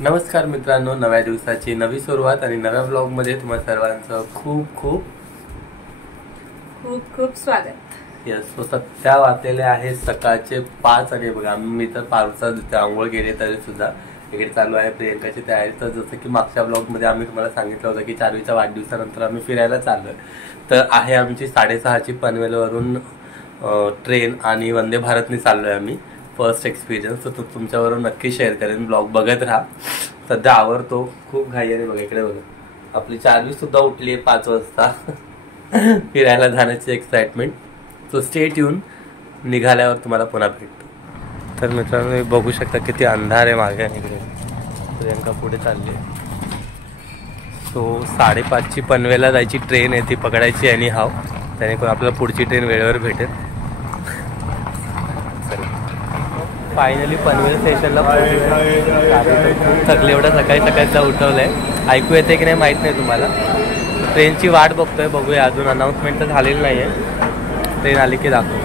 नमस्कार मित्रांनो, नव्या दिवसाची नवी सुरुवात आणि नव्या ब्लॉगमध्ये तुम्हा सर्वांचं खूप खूप खूप खूप स्वागत। यस, तो सध्या वाजलेले आहे सकाळचे 5 आणि बघा मी तर पावसा आंघोळ गेले तरी सुद्धा इकडे चालू आहे प्रियंकाची तयारी। तर जसं की मागच्या ब्लॉगमध्ये आम्ही तुम्हाला सांगितलं होतं की चार्वीच्या वाढदिवसानंतर आम्ही फिरायला चाललोय। तर आहे आमची 6:30ची पनवेलवरून ट्रेन आणि वंदे भारतने चाललोय आम्ही। फर्स्ट एक्सपिरियन्स तर तुमच्याबरोबर नक्की शेअर करेन, ब्लॉग बघत राहा। सध्या आवरतो, खूप घाई आहे बघा। इकडे बघा आपली चार्वी सुद्धा उठली आहे 5 वाजता फिरायला जाण्याची एक्साइटमेंट। सो स्टे ट्यून, निघाल्यावर तुम्हाला पुन्हा भेटतो। तर मित्रांनो बघू शकता किती अंधार आहे मागे आणि इकडे प्रियंका पुढे चालली आहे। सो 5:30ची पनवेलला जायची ट्रेन आहे, ती पकडायची आणि हाव त्याने आपल्याला पुढची ट्रेन वेळेवर भेटेल। फायनली पनवेल स्टेशनला खूप थकले, एवढं सकाळी सकाळीला उठवलंय। ऐकू येते की नाही माहीत नाही तुम्हाला। ट्रेनची वाट बघतोय, बघूया अजून अनाउन्समेंट तर झालेली नाही आहे। ट्रेन आली की दाखवू।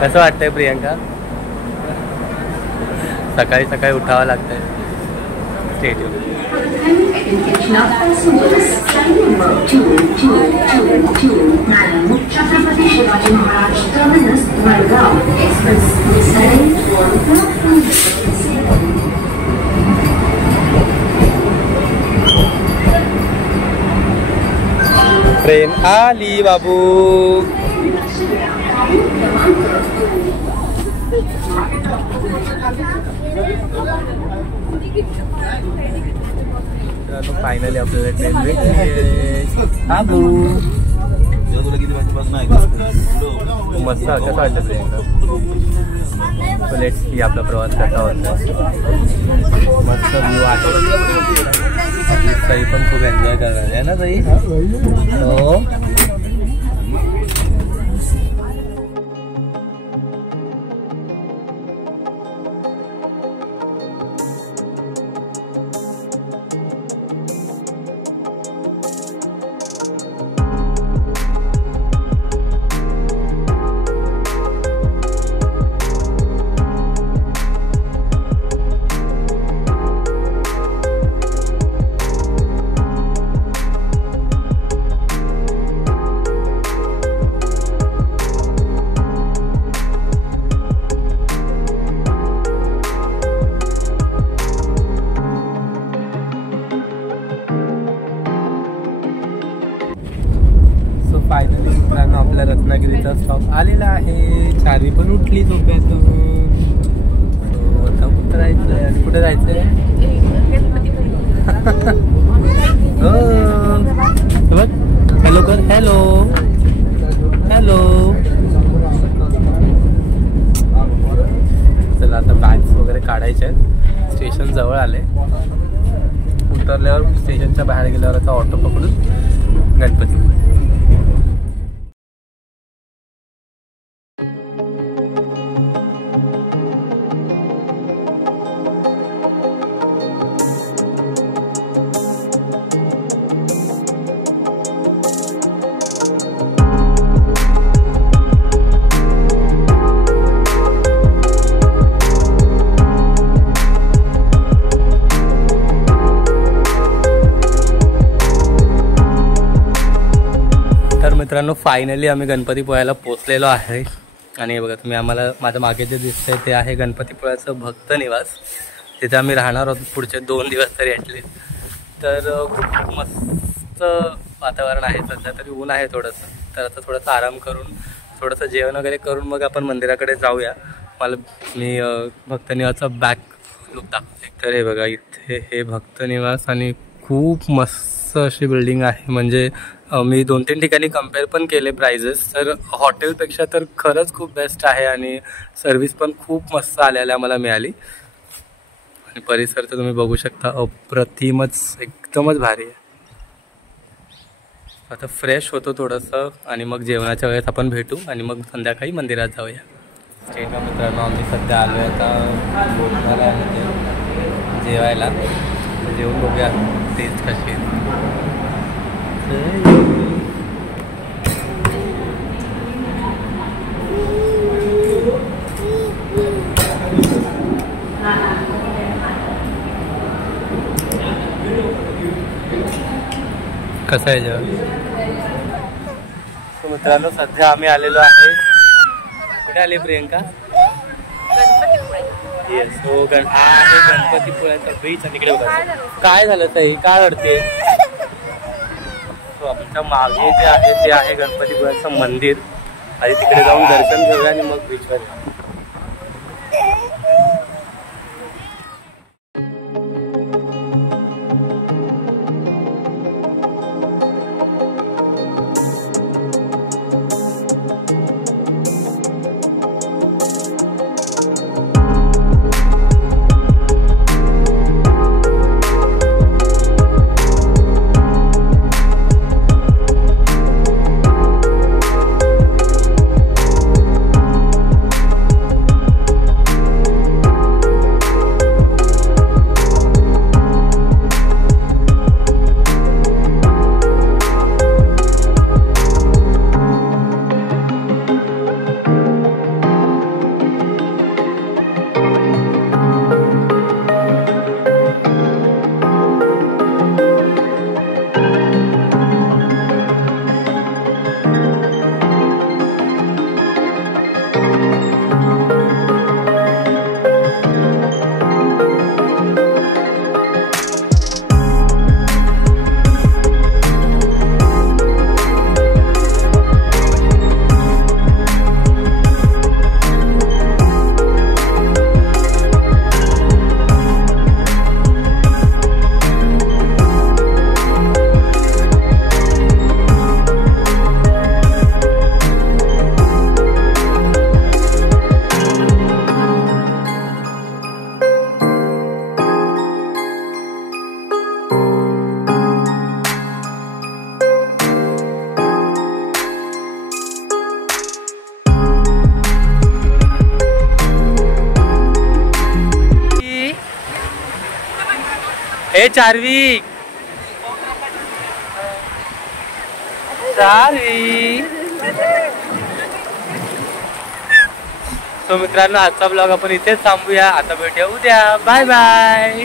कसं वाटतंय प्रियंका? सकाळी सकाळी उठावं लागतंय। Stay tune. Chhatrapati Shivaji Maharaj terminus Madgaon express train आली बाबू। फायनली आपल्याला ट्रेन भेटली। बाबू मस्त, कसं वाटतं प्रियंका? लेट्स सी आपला प्रवास कसा होता। मस्त व्ह्यू आहे, आपली ताई पण खूप एन्जॉय करणार आहे ना ताई? हो। फायनली मित्रांनो आपल्या रत्नागिरीचा स्टॉप आलेला आहे। चार्वी पण उठली झोप्यातून। आता उतरायचंय आणि कुठे जायचंय? बघ, हॅलो कर, हॅलो हॅलो। चला आता बॅग्स वगैरे काढायचे आहेत। स्टेशन जवळ आले, उतरल्यावर स्टेशनच्या बाहेर गेल्यावर आता ऑटो पकडून गणपती। मित्रांनो फायनली आम्ही गणपतीपुळ्याला पोचलेलो आहे आणि बघा तुम्ही आम्हाला माझ्या मागे जे दिसतंय ते आहे गणपतीपुळ्याचं भक्त निवास। तिथे आम्ही राहणार आहोत पुढचे 2 दिवस तरी ॲटलीस्ट। तर खूप मस्त वातावरण आहे, सध्या तरी ऊन आहे थोडंसं। तर आता थोडंसं आराम करून थोडंसं जेवण वगैरे करून मग आपण मंदिराकडे जाऊया। मी भक्त निवासचा बॅक लुक दाखवते। तर हे बघा इथे हे भक्त निवास आणि खूप मस्त अशी बिल्डिंग आहे। म्हणजे मी 2-3 ठिकाणी कम्पेअर पण केले प्राइजेस, तर हॉटेलपेक्षा तर खरंच खूप बेस्ट आहे आणि सर्विस पण खूप मस्त आलेल्या मला मिळाली। आणि परिसर तर तुम्ही बघू शकता, अप्रतिमच, एकदमच भारी आहे। आता फ्रेश होतो थोडंसं आणि मग जेवणाच्या वेळेस आपण भेटू आणि मग संध्याकाळी मंदिरात जाऊया। स्टेटला मित्रांनो आम्ही सध्या आलो आहे आता भोजनालयामध्ये जेवायला। जेवून बघूया टेस्ट कशी आहे। कसं आहे जेवण. मित्रांनो सध्या आम्ही आलेलो आहे, कुठे आले प्रियंका? येस हो हा आहे गणपतीपुळ्याचा बीच. आणि इकडे बघा काय झालं ताई, काय अडते. आमच्या मागे जे आहे ते आहे गणपतीपुळ्याचं मंदिर. आणि तिकडे जाऊन दर्शन घेऊया आणि मग बीचवर. हे चार्वी सो मित्रांनो आजचा ब्लॉग आपण इथेच थांबूया. आता भेटूया उद्या. Bye bye.